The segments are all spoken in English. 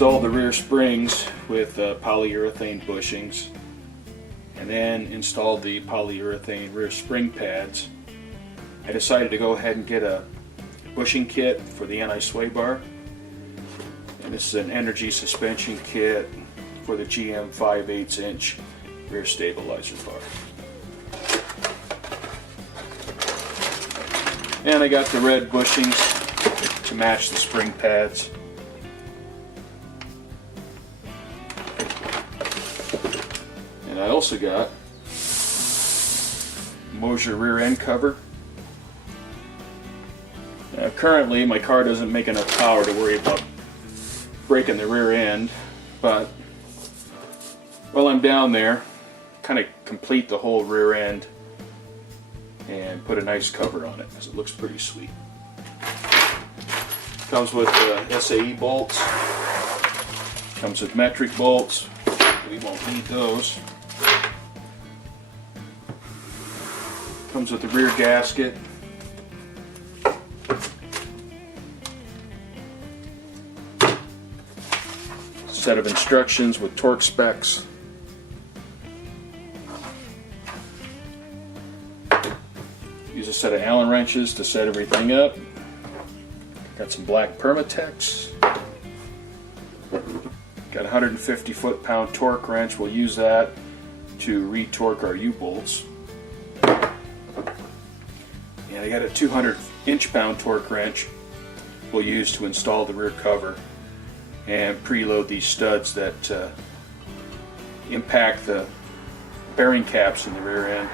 installed the rear springs with polyurethane bushings, and then installed the polyurethane rear spring pads. I decided to go ahead and get a bushing kit for the anti-sway bar, and this is an energy suspension kit for the GM 5/8 inch rear stabilizer bar. And I got the red bushings to match the spring pads. And I also got Moser rear end cover. Now, currently my car doesn't make enough power to worry about breaking the rear end, but while I'm down there, kind of complete the whole rear end and put a nice cover on it because it looks pretty sweet. Comes with SAE bolts, comes with metric bolts. We won't need those. Comes with the rear gasket. Set of instructions with torque specs. Use a set of Allen wrenches to set everything up. Got some black Permatex. Got a 150 foot-pound torque wrench. We'll use that to re-torque our U-bolts. And I got a 200 inch-pound torque wrench we'll use to install the rear cover and preload these studs that impact the bearing caps in the rear end.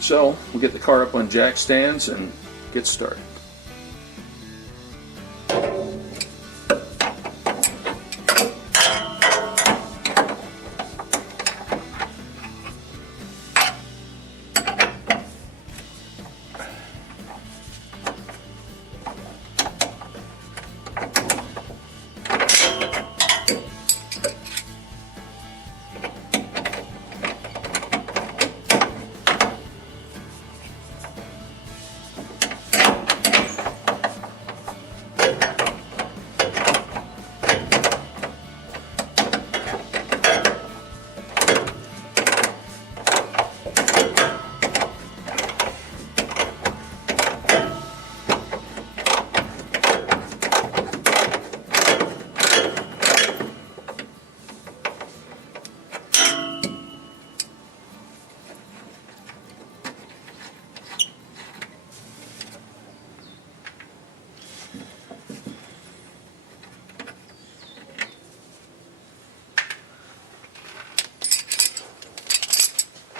So we'll get the car up on jack stands and get started.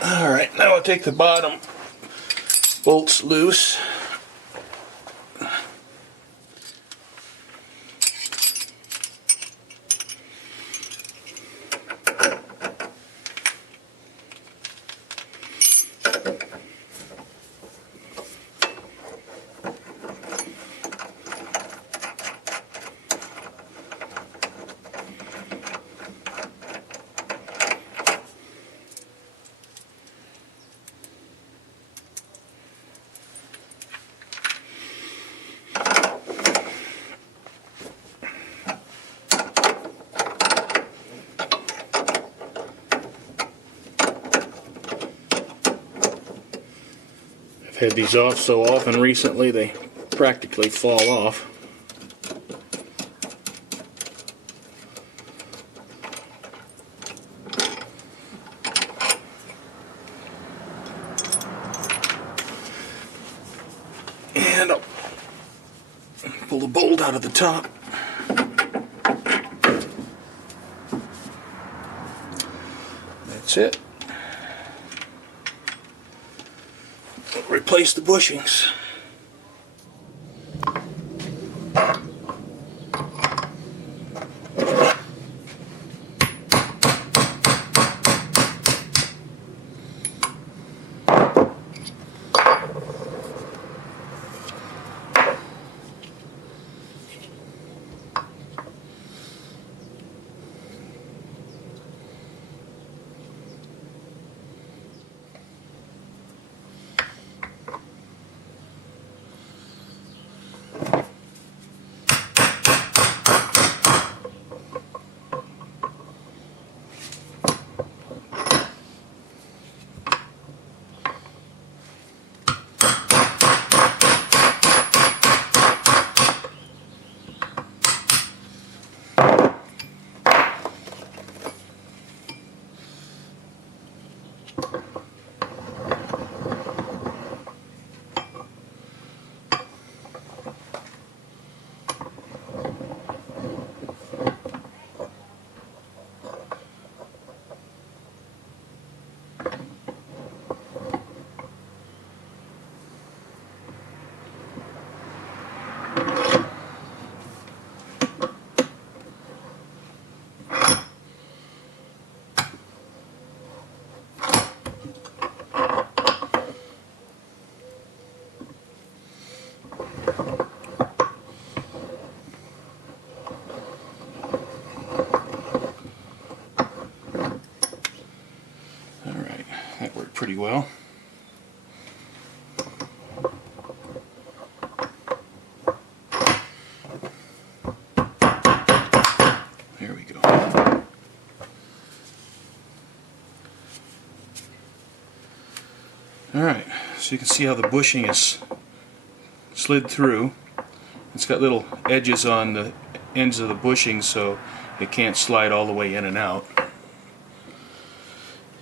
Alright, now I'll take the bottom bolts loose. Had these off so often recently they practically fall off. And I'll pull the bolt out of the top. That's it. Replace the bushings. pretty well. There we go. Alright, so you can see how the bushing is slid through. It's got little edges on the ends of the bushing so it can't slide all the way in and out.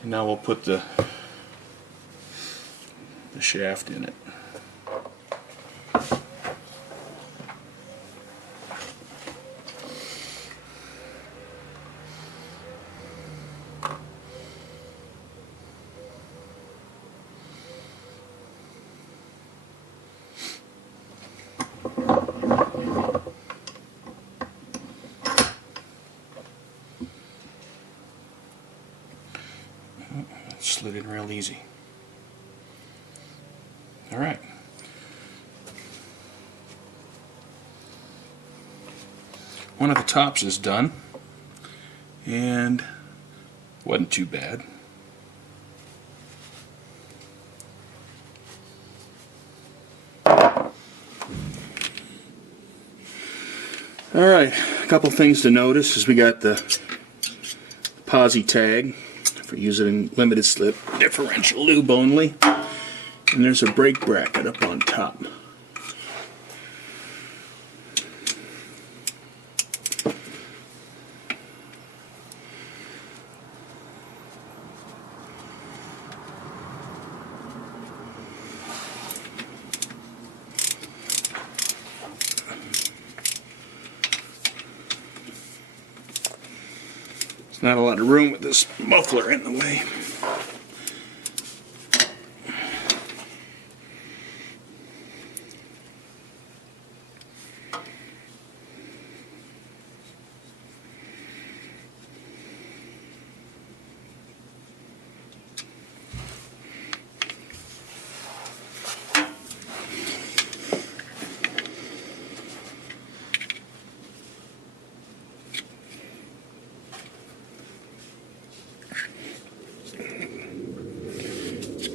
And now we'll put the shaft in it. Slid in real easy. Alright. One of the tops is done, and wasn't too bad. Alright, a couple things to notice is we got the posi tag for using limited slip differential lube only, and there's a brake bracket up on top. There's not a lot of room with this muffler in the way.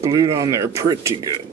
Glued on there pretty good.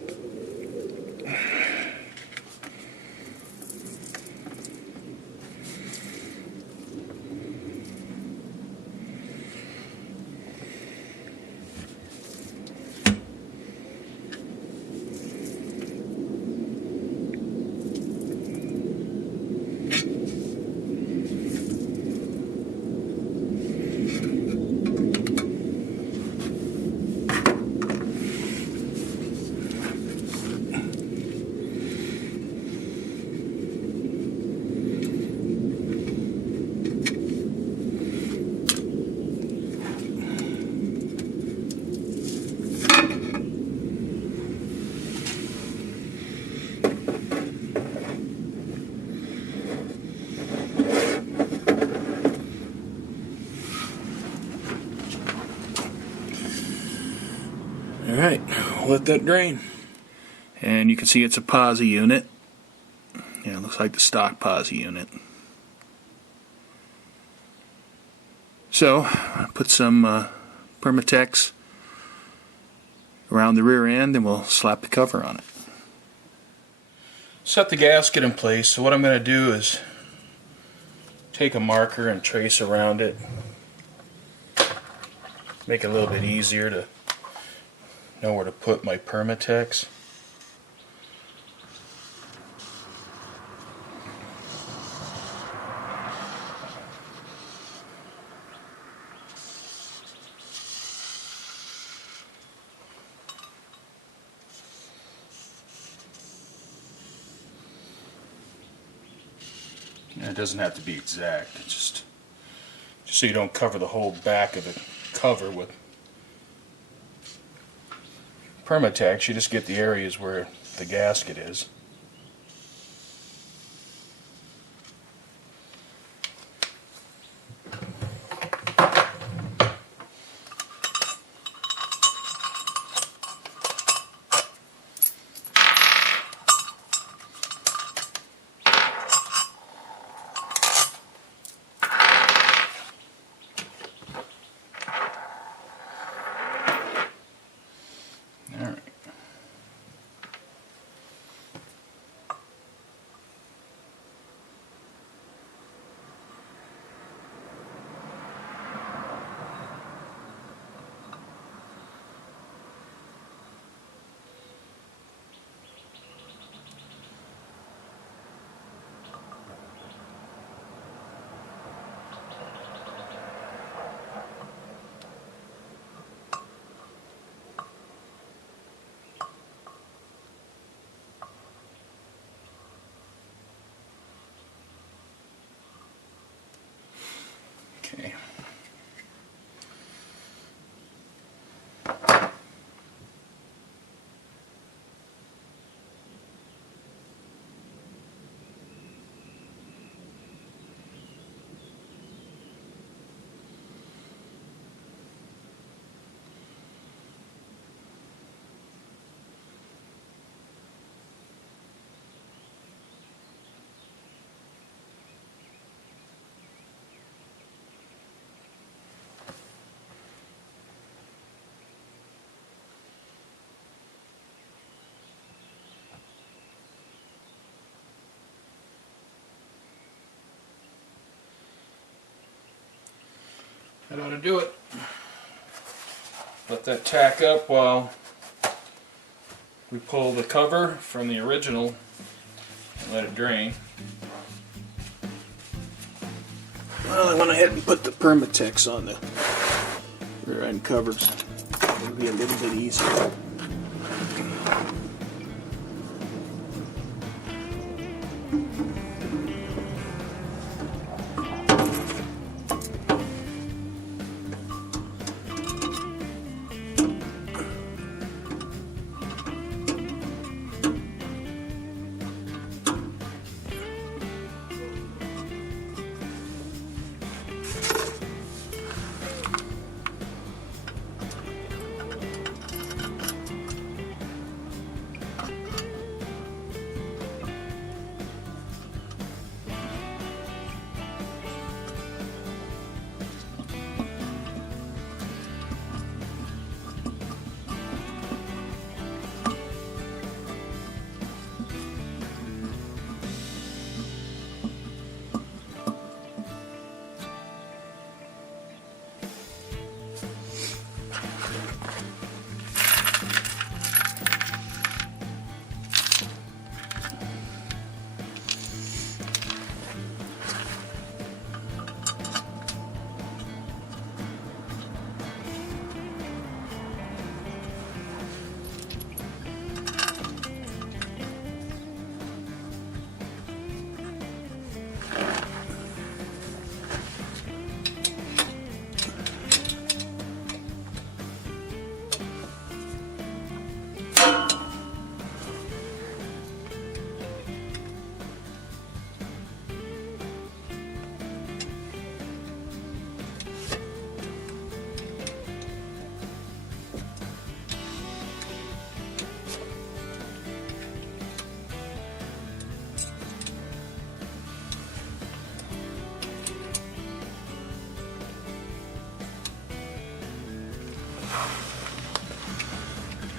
Alright, let that drain. And you can see it's a posi unit. Yeah, it looks like the stock posi unit. So, I put some Permatex around the rear end and we'll slap the cover on it. Set the gasket in place, so what I'm going to do is take a marker and trace around it. Make it a little bit easier to know where to put my Permatex. And it doesn't have to be exact, it's just so you don't cover the whole back of the cover with Permatex. You just get the areas where the gasket is. That ought to do it. Let that tack up while we pull the cover from the original and let it drain. Well, I went ahead and put the Permatex on the rear end covers. It'll be a little bit easier.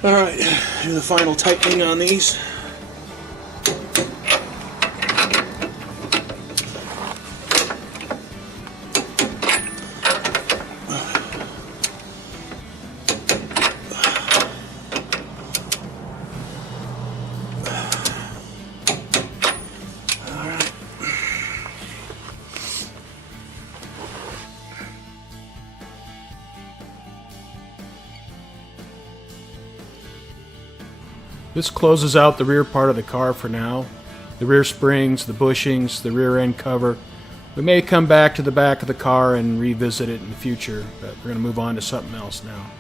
Alright, do the final tightening on these. This closes out the rear part of the car for now. The rear springs, the bushings, the rear end cover. We may come back to the back of the car and revisit it in the future, but we're going to move on to something else now.